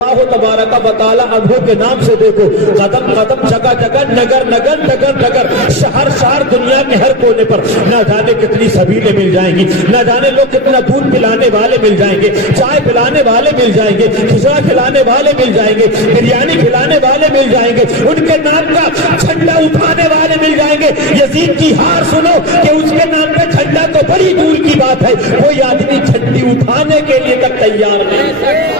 اللہ تبارک و تعالی عنہ کے نام سے دیکھو، قدم قدم، جگہ جگہ، نگر نگر، نگر نگر، شہر شہر، دنیا کے ہر کونے پر نہ جانے کتنی سبیلیں مل جائیں گی، نہ جانے لوگ کتنا دودھ پلانے والے مل جائیں گے، چائے پلانے والے مل جائیں گے، کھچڑا کھلانے والے مل جائیں گے، بریانی کھلانے والے مل جائیں گے، ان کے نام کا جھنڈا اٹھانے والے مل جائیں گے۔ یزید کی ہار سنو کہ اس کے نام پہ جھنڈا تو بڑی دور کی بات ہے، کوئی آدمی جھنڈی اٹھانے کے لیے تک تیار نہیں۔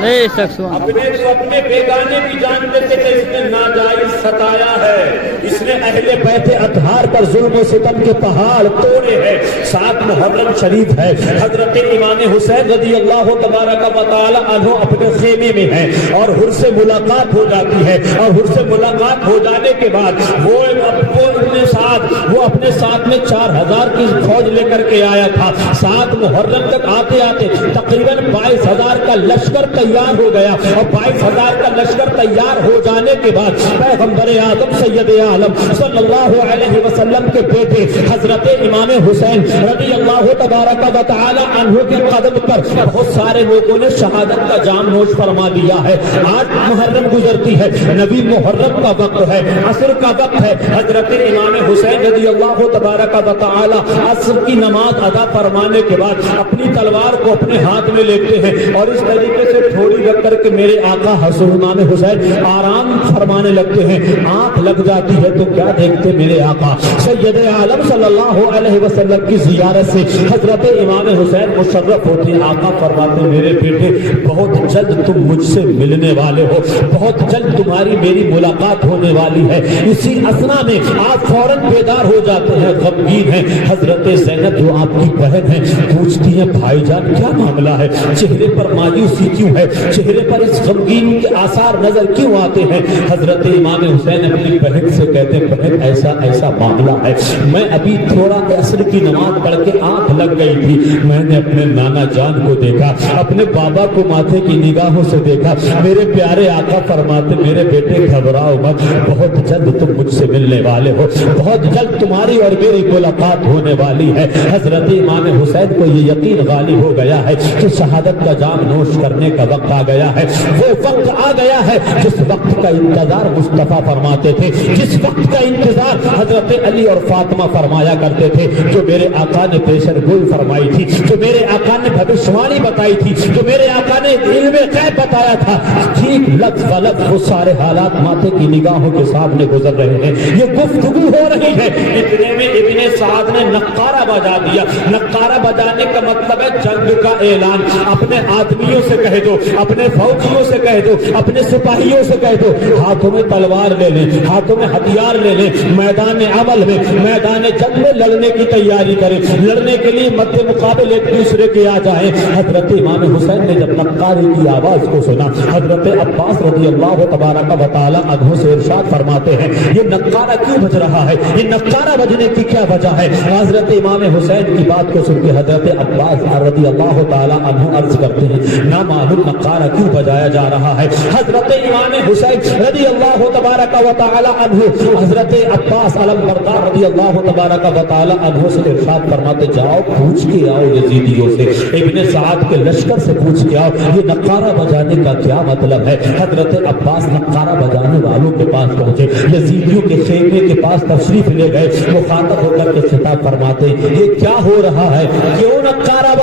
اپنے تو اپنے بیگانے بھی جانتے تھے کہ اس نے ناجائز ستایا ہے، اس نے اہل بیت اطہار پر ظلم و ستم کے پہاڑ توڑے ہیں۔ 7 محرم شریف ہے، حضرت امام حسین رضی اللہ تبارک و تعالی عنہ اپنے خیمے میں ہیں اور حر سے ملاقات ہو جاتی ہے، اور حر سے ملاقات ہو جانے کے بعد وہ اپنے ساتھ میں 4000 کی فوج لے کر کے آیا تھا۔ 7 محرم تک آتے آتے تقریباً 22,000 کا لشکر تیار ہو گیا، اور 22,000 کا لشکر تیار ہو جانے کے بعد پیغمبر اعظم سید عالم صلی اللہ علیہ وسلم کے بیٹے حضرت امام حسین رضی اللہ تبارک و تعالی عنہ کے قدم پر بہت سارے لوگوں نے شہادت کا جام نوش فرما دیا ہے۔ 8 محرم گزرتی ہے، نبی محرم کا وقت ہے، عصر کا وقت ہے۔ حضرت امام حسین رضی اللہ تبارک و تعالی عصر کی نماز ادا فرمانے کے بعد اپنی تلوار کو اپنے ہاتھ میں لیتے ہیں اور اس طریقے سے تھوڑی رکھ کر کے میرے آقا حضرت امام حسین آرام فرمانے لگتے ہیں۔ آنکھ لگ جاتی ہے تو کیا دیکھتے میرے آقا سید عالم صلی اللہ علیہ وسلم کی زیارت سے حضرت امام حسین مشرف ہوتے ہیں۔ آقا فرماتے میرے بیٹے بہت جلد تم مجھ سے ملنے والے ہو، بہت جلد تمہاری میری ملاقات ہونے والی ہے۔ اسی اثنا میں آپ فوراً بیدار ہو جاتے ہیں، غمگین ہیں۔ حضرت زینب جو آپ کی بہن ہے پوچھتی ہیں بھائی جان کیا معاملہ ہے، چہرے پر مایوسی کیوں ہے، چہرے پر اس غمگین کے آثار نظر کیوں آتے ہیں؟ حضرت امام حسین اپنی بہن سے کہتے ہیں بہن ایسا ایسا معاملہ ہے، میں ابھی تھوڑا عصر کی نماز پڑھ کے آنکھ لگ گئی تھی، میں نے اپنے نانا جان کو دیکھا، اپنے بابا کو ماتھے کی نگاہوں سے دیکھا۔ میرے پیارے آقا فرماتے میرے بیٹے گھبراؤ مت، بہت جلد تم مجھ سے ملنے والے ہو، بہت جلد تمہاری اور میری ملاقات ہونے والی ہے۔ حضرت امام حسین کو یہ یقین غالب ہو گیا ہے کہ شہادت کا جام نوش کرنے کا وقت آ گیا ہے، وہ وقت آ گیا ہے جس وقت کا انتظار مصطفیٰ فرماتے تھے، جس وقت کا انتظار حضرت علی اور فاطمہ فرمایا کرتے تھے، جو میرے آقا نے پیشن گوئی فرمائی تھی، جو میرے آقا نے بھوشوانی بتائی تھی، جو میرے آقا نے علم غیب بتایا تھا، ٹھیک لفظ بلفظ وہ سارے حالات ماتھے کی نگاہوں کے سامنے گزر رہے ہیں، یہ گفتگو ہو رہی ہے۔ اتنے میں ابن سعد نے نقارہ بجا دیا۔ نقارہ بجانے کا مطلب ہے جنگ کا اعلان۔ اپنے آدمیوں سے کہہ دو، اپنے فوجیوں سے کہہ دو، اپنے سپاہیوں سے کہہ دو ہاتھوں میں تلوار لے لیں، ہاتھوں میں ہتھیار لے لیں، میدان عمل میں میدان جنگ میں لڑنے کی تیاری کریں، لڑنے کے لیے مد مقابل ایک دوسرے کے آ جائیں۔ حضرت امام حسین نے جب نقارے کی آواز کو سنا، حضرت عباس رضی اللہ تبارک و تعالی عنہ سے ارشاد فرماتے ہیں یہ نقارہ کیوں بج رہا ہے، یہ نقارہ بجنے کی کیا وجہ ہے؟ حضرت امام حسین کی بات کو سن کے حضرت عباس رضی اللہ تعالی عنہ عرض کرتے ہیں نہ معلوم نقارہ کیوں بجایا جا رہا ہے۔ حضرت امام حسین رضی اللہ تبارک و تعالی عنہ حضرت عباس علمبردار رضی اللہ تبارک و تعالی عنہ سے ارشاد فرماتے جاؤ پوچھ کے آؤ یزیدیوں سے، ابن سعد کے لشکر سے پوچھ کے آؤ یہ نقارہ بجانے کا کیا مطلب ہے۔ حضرت عباس نقارہ بجانے والوں کے پاس پہنچے، یزیدیوں کے خیمے کے پاس تشریف لے گئے، مخاطب ہو کر کے خطاب فرماتے یہ کیا ہو رہا ہے، کیوں نقارہ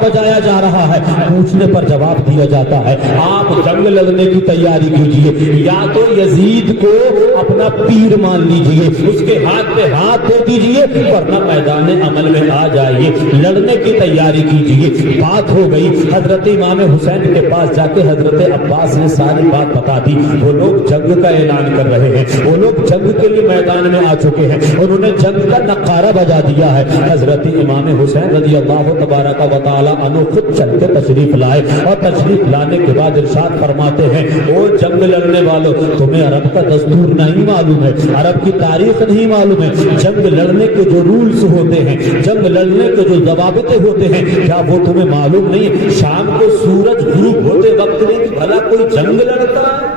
بجایا جا رہا ہے؟ پوچھنے پر جواب دیا جاتا ہے آپ جنگ لڑنے کی تیاری کیجئے، یا تو یزید کو اپنا پیر مان لیجئے، اس کے ہاتھ پہ ہاتھ دے دیجئے، ورنہ میدان عمل میں آ جائیے، لڑنے کی تیاری کیجئے۔ بات ہو گئی، حضرت امام حسین کے پاس جا کے حضرت عباس نے ساری بات بتا دی۔ وہ لوگ جنگ کا اعلان کر رہے ہیں، وہ لوگ جنگ کے لیے میدان میں آ چکے ہیں، انہوں نے جنگ کا نقارہ بجا دیا ہے۔ حضرت امام حسین رضی اللہ تبارک و تعالی عنہ خود چل کے تشریف لائے، اور تشریف لانے کے بعد ارشاد فرماتے ہیں او جنگ لڑنے والوں تمہیں عرب کا دستور نہیں معلوم ہے، عرب کی تاریخ نہیں معلوم ہے، جنگ لڑنے کے جو رولز ہوتے ہیں، جنگ لڑنے کے جو ضوابط ہوتے ہیں کیا وہ تمہیں معلوم نہیں؟ شام کو سورج غروب ہوتے وقت نہیں کہ بھلا کوئی جنگ لڑتا ہے؟